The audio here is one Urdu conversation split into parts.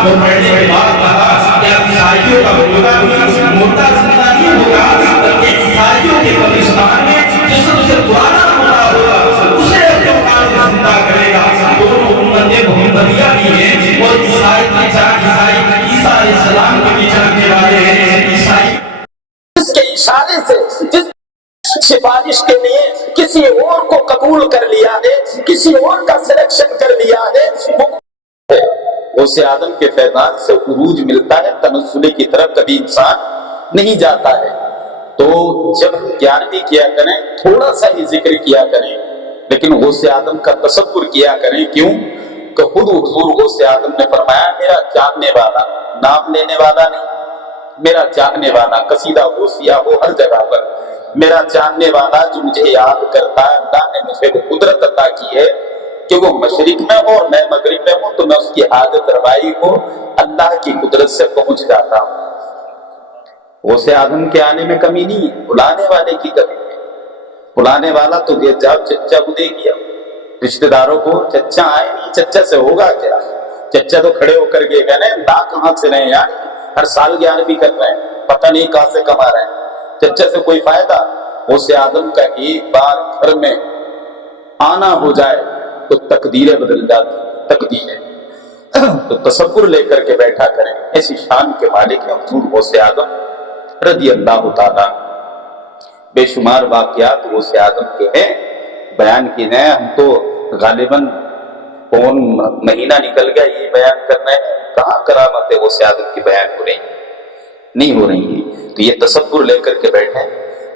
اور پڑھنے کے بعد کہا کہ عیسائیوں کا مردہ بھی مردہ زندہ نہیں ہوگا بلکہ عیسائیوں کے قبرستان میں جس سے پرانا مردہ ہوگا اسے اپنے قائد زندہ کرے گا. دونوں امتیں محمدیہ بھی ہیں اور عیسائی عیسیٰ علیہ السلام کے بھی جاننے والے ہیں. عیسائی اس کے اشارے سے جس سفارش کے لیے کسی اور کو قبول کر لیا ہے، کسی اور کا سلیکشن کر لیا ہے، وہ سے آدم کے فیضان سے عروج ملتا ہے، تنزل کی طرف کبھی انسان نہیں جاتا ہے. تو جب گیان بھی کیا کریں تھوڑا سا ہی ذکر کیا کریں، لیکن غوث آدم کا تصور کیا کریں. کیوں کہ خود حضور غوث آدم نے فرمایا میرا جاننے والا، نام لینے والا نہیں، میرا جاننے والا. قصیدہ غوثیہ ہو ہر جگہ پر، میرا جاننے والا جو مجھے یاد کرتا ہے. اللہ نے مجھے وہ قدرت عطا کی ہے کہ وہ مشرق میں ہو اور میں مغرب میں ہوں تو میں اس کی حاجت روائی کو اللہ کی قدرت سے پہنچ جاتا ہوں. غوث آدم کے آنے میں کمی نہیں ہے، بلانے والے کی کمی ہے. بلانے والا تو جاؤ چچا کو دے گیا، رشتہ داروں کو چچا آئے نہیں، چچا سے ہوگا کیا؟ چچا تو کھڑے ہو کر کے کہنے لا کہاں سے رہے یار، ہر سال گیان بھی کر رہے ہیں، پتہ نہیں کہاں سے کما رہے ہیں. چچا سے کوئی فائدہ؟ غوث آدم کا ایک بار گھر میں آنا ہو جائے تو تقدیریں بدل جاتی، تقدیریں. تو تصور لے کر کے بیٹھا کریں. ایسی شان کے مالک ہیں حضور غوث آدم رضی اللہ تعالیٰ. بے شمار واقعات غوث آدم کے ہیں، بیان کی ہیں. ہم تو غالباً کون مہینہ نکل گیا یہ بیان کرنا ہے، کہاں کرامت غوث آدم کی بیان ہو رہی نہیں ہو رہی ہے. تو یہ تصور لے کر کے بیٹھیں.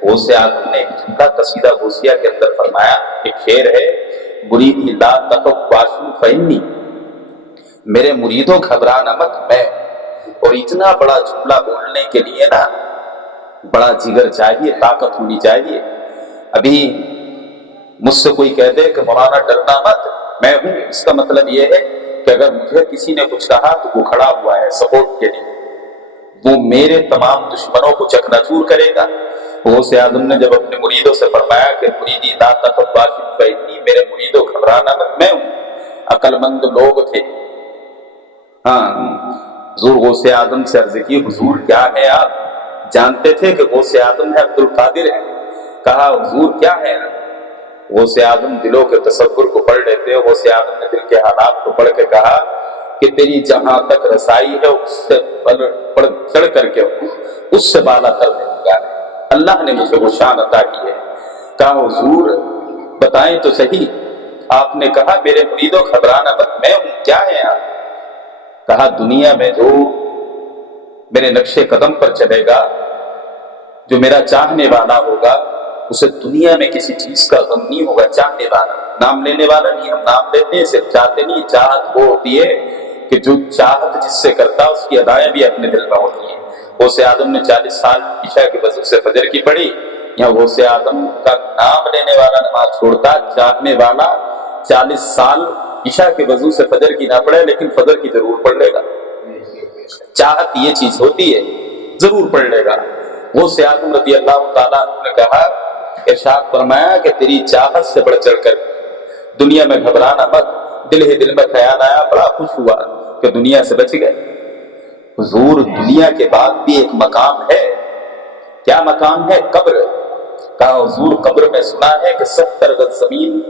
غوث آدم نے ایک جملہ قصیدہ غوثیہ کے اندر فرمایا، ایک شعر ہے مریدی لا تخف واشو فإنی، میرے مریدوں گھبرانا مت میں. اور اتنا بڑا جملہ بولنے کے لیے نا بڑا جگر چاہیے، طاقت ہونی چاہیے. ابھی مجھ سے کوئی کہہ دے کہ مولانا ڈرنا مت میں ہوں، اس کا مطلب یہ ہے کہ اگر مجھے کسی نے کچھ کہا تو وہ کھڑا ہوا ہے سپورٹ کے لیے، وہ میرے تمام دشمنوں کو چکنا چور کرے گا. غوث آدم نے جب اپنے مریدوں سے فرمایا کہ مریدی لا تخف واشو فإنی، میرے مریدوں گھبرانا مت میں ہوں. عقل مند لوگ تھے. ہاں حضور غوث آدم سے عرض کی حضور کیا ہے آپ؟ جانتے تھے کہ غوث آدم ہے عبد القادر ہے. کہا حضور کیا ہے؟ غوث آدم دلوں کے تصور کو پڑھ لیتے. غوث آدم نے دل کے حالات کو پڑھ کے کہا کہ تیری جہاں تک رسائی ہے اس سے بڑھ چڑھ کر کے اس سے بالا کر دوں گا. اللہ نے مجھے وہ شان عطا کی ہے. کہا حضور بتائیں تو صحیح، آپ نے کہا میرے مریدوں گھبرانا مت میں ہوں، کیا ہے آپ؟ کہا دنیا میں جو میرے نقش قدم پر چلے گا، جو میرا چاہنے والا ہوگا، اسے دنیا میں کسی چیز کا غم نہیں ہوگا. چاہنے والا، نام لینے والا نہیں. ہم نام لیتے ہیں صرف چاہتے نہیں. چاہت وہ ہوتی ہے کہ جو چاہت جس سے کرتا اس کی ادائیں بھی اپنے دل میں ہوتی ہیں. غوث آدم نے 40 سال عشاء کے وضو سے فجر کی پڑھی. یہاں غوث آدم کا نام لینے والا نماز چھوڑتا، چاہنے والا 40 سال عشاء کے وضو سے فجر کی نہ پڑھے لیکن فجر کی ضرور پڑھ لے گا. چاہت یہ چیز ہوتی ہے، ضرور پڑھ لے گا. غوث آدم رضی اللہ تعالیٰ عنہ نے کہا، ارشاد فرمایا کہ تیری چاہت سے بڑھ چڑھ کر دنیا میں گھبرانا مت. دل ہی دل میں خیال آیا، بڑا خوش ہوا کہ دنیا سے بچ گئے. حضور دنیا کے بعد بھی ایک مقام ہے. کیا مقام ہے؟ قبر. کہا حضور قبر میں سنا ہے کہ 70 گز زمین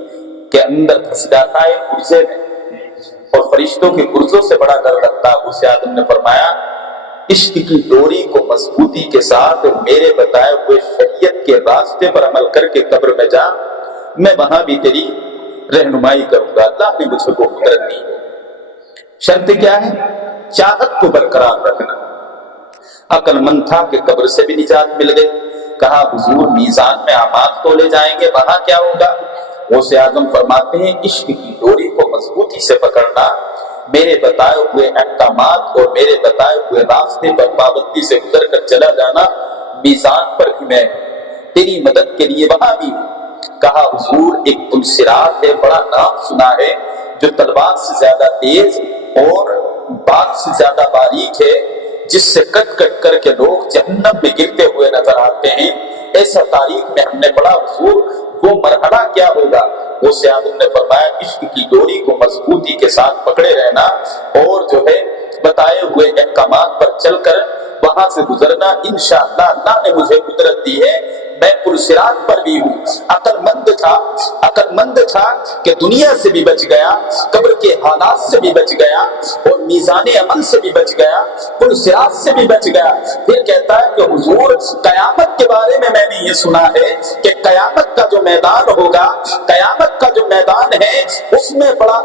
کے اندر پھنس جاتا ہے گرزے میں، اور فرشتوں کے گرزوں سے بڑا ڈر لگتا. غوث آدم نے فرمایا عشق کی ڈوری کو مضبوطی کے ساتھ میرے بتائے ہوئے شریعت کے راستے پر عمل کر کے قبر میں جا، میں وہاں بھی تیری رہنمائی کروں گا. اللہ نے مجھے کو قدرت دی. شرط کیا ہے؟ چاہت کو برقرار رکھنا. عقل مند تھا کہ قبر سے بھی نجات مل گئی. کہا حضور میزان میں اعمال تولے جائیں گے، وہاں کیا ہوگا؟ غوث اعظم فرماتے ہیں عشق کی ڈوری کو مضبوطی سے پکڑنا، میرے بتائے ہوئے احکامات اور میرے بتائے ہوئے راستے پر پابندی سے گزر کر چلا جانا، میزان پر بھی میں تیری مدد کے لیے وہاں بھی ہوں. کہا حضور ایک پلسرات ہے، بڑا نام سنا ہے، جو تلوار سے زیادہ تیز اور بات سے زیادہ باریک ہے، جس سے کٹ کٹ کر کے لوگ جہنم میں گرتے ہوئے نظر آتے ہیں. ایسا تاریخ میں ہم نے پڑھا. حضور وہ مرحلہ کیا ہوگا؟ غوث اعظم نے فرمایا عشق کی ڈوری کو مضبوطی کے ساتھ پکڑے رہنا، اور جو ہے بتائے ہوئے احکامات پر چل کر وہاں سے گزرنا انشاءاللہ اللہ نے مجھے قدرت دی ہے۔ میں پرصراط پر بھی ہوں۔ عقل مند تھا کہ دنیا سے بھی بچ گیا، قبر کے حالات سے بھی بچ گیا اور میزان عمل سے بھی بچ گیا، پرصراط سے بھی بچ گیا۔ پھر کہتا ہے کہ حضور قیامت کے بارے میں نے یہ سنا ہے کہ قیامت کا جو میدان ہوگا، قیامت کا جو میدان ہے اس میں بڑا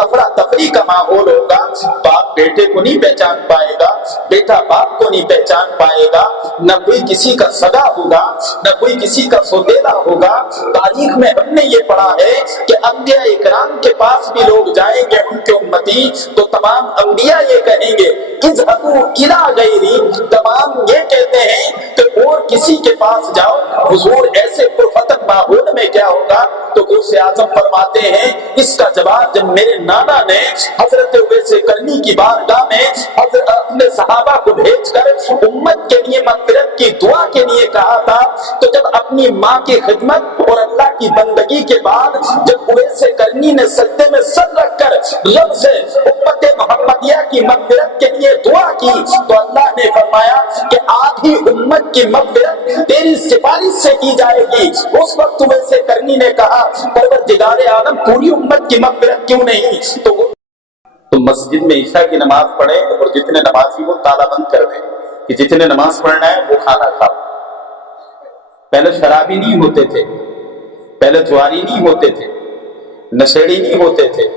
افراتفری کا ماحول ہوگا۔ باپ بیٹے کو نہیں پہچان پائے گا، بیٹا باپ کو نہیں پہچان پائے گا، نہ کوئی کسی کا سگا ہوگا، نہ کوئی کسی کا سوتیلا ہوگا۔ تاریخ میں ہم نے یہ پڑھا ہے کہ انبیاء اکرام کے پاس بھی لوگ جائیں گے ان کے امتی تو تمام انبیاء یہ کہیں گے اذهبوا الى غیری، تمام یہ کہتے ہیں کہ اور کسی کے پاس جاؤ۔ حضور ایسے پرفتن ماحول میں کیا ہوگا؟ تو غوث اعظم فرماتے ہیں اس کا جواب جب میرے نانا نے حضرت اویس کرنی کی بارگاہ میں اپنے صحابہ کو بھیج کر امت کے لیے مغفرت کی دعا کے لیے کہا تھا، تو جب اپنی ماں کی خدمت اور اللہ کی بندگی کے بعد جب اویس کرنی نے سجدے میں سر رکھ کر رب سے امت محمدیہ کی مغفرت کے لیے دعا کی تو اللہ نے فرمایا کہ آدھی امت کی مغفرت تیری سفارش سے کی جائے گی۔ اس وقت اویس کرنی نے کہا پروردگار عالم پوری امت کی مغفرت کیوں نہیں؟ تو مسجد میں عشاء کی نماز پڑھیں اور جتنے نمازی وہ تالا بند کر دیں کہ جتنے نماز پڑھنا ہے وہ کھانا کھاؤ۔ پہلے شرابی نہیں ہوتے تھے، پہلے جواری نہیں ہوتے تھے، نشیڑی نہیں ہوتے تھے،